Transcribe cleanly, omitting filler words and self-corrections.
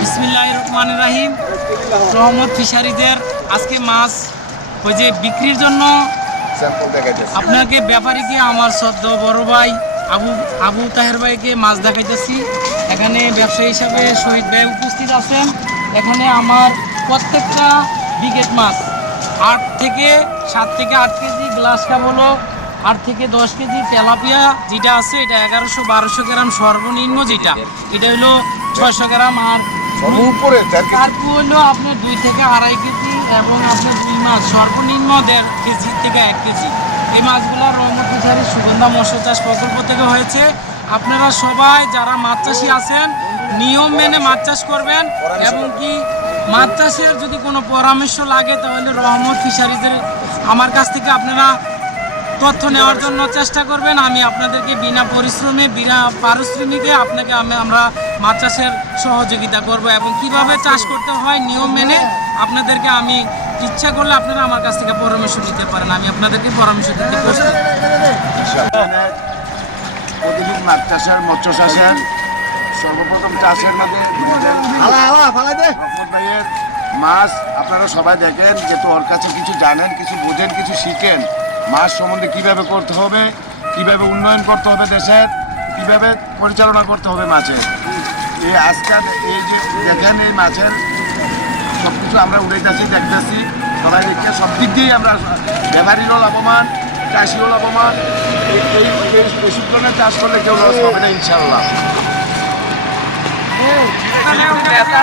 বিসমিল্লাহির রহমানির রহিম। রহমত ফিশারিজের আজকে মাছ ওই যে বিক্রির জন্য আপনাকে ব্যাপারীকে আমার সদ্য বড় ভাই আবু তাহের ভাইকে মাছ দেখাইতেছি। এখানে ব্যবসায়ী হিসাবে শহীদ ভাই উপস্থিত আছেন। এখানে আমার প্রত্যেকটা বিকেট মাছ 7 থেকে 8 কেজি, গ্লাস কাপ হলো 8 থেকে 10 কেজি, তেলাপিয়া যেটা আছে এটা 1100-1200 গ্রাম সর্বনিম্ন, যেটা এটা হলো 600 গ্রাম, আর কার্পু হলো আপনার 2 থেকে 2.5 কেজি, এবং আপনার 2 মাছ সর্বনিম্ন 1.5 কেজি থেকে 1 কেজি। এই মাছগুলো রহমত ফিশারিজ সুগন্ধা মৎস্য চাষ প্রকল্প থেকে হয়েছে। আপনারা সবাই যারা মাছ চাষি আছেন নিয়ম মেনে মাছ চাষ করবেন, এবং কি মাছ চাষের যদি কোনো পরামর্শ লাগে তাহলে রহমত ফিশারিজের আমার কাছ থেকে আপনারা তথ্য নেওয়ার জন্য চেষ্টা করবেন। আমি আপনাদেরকে বিনা পরিশ্রমে বিনা পারিশ্রমিকে আমরা মাছ চাষের সহযোগিতা করব, এবং কিভাবে চাষ করতে হয় নিয়ম মেনে আপনাদেরকে আমি ইচ্ছা করলে আপনারা আমার কাছ থেকে পরামর্শ নিতে পারেন। আমি আপনাদেরকে পরামর্শ দিতে প্রস্তুত। প্রতিদিন মাছ চাষের মৎস্য চাষের সর্বপ্রথম চাষের মধ্যে রহমত ভাইয়ের মাছ আপনারা সবাই দেখেন, যেহেতু ওর কাছে কিছু জানেন, কিছু বোঝেন, কিছু শিখেন। মাছ সম্বন্ধে কীভাবে করতে হবে, কীভাবে উন্নয়ন করতে হবে দেশের, কীভাবে পরিচালনা করতে হবে মাছের। এই আজকাল এই যে দেখেন এই মাছের সব কিছু আমরা উড়াইতেছি, দেখতেছি, সবাই দেখে সব দিক দিয়েই আমরা ব্যাপারীরও লাভবান, চাষিও লাভবান। এই ধরনের চাষ করলে কেউ লস হবে না ইনশাল্লাহ। নেতা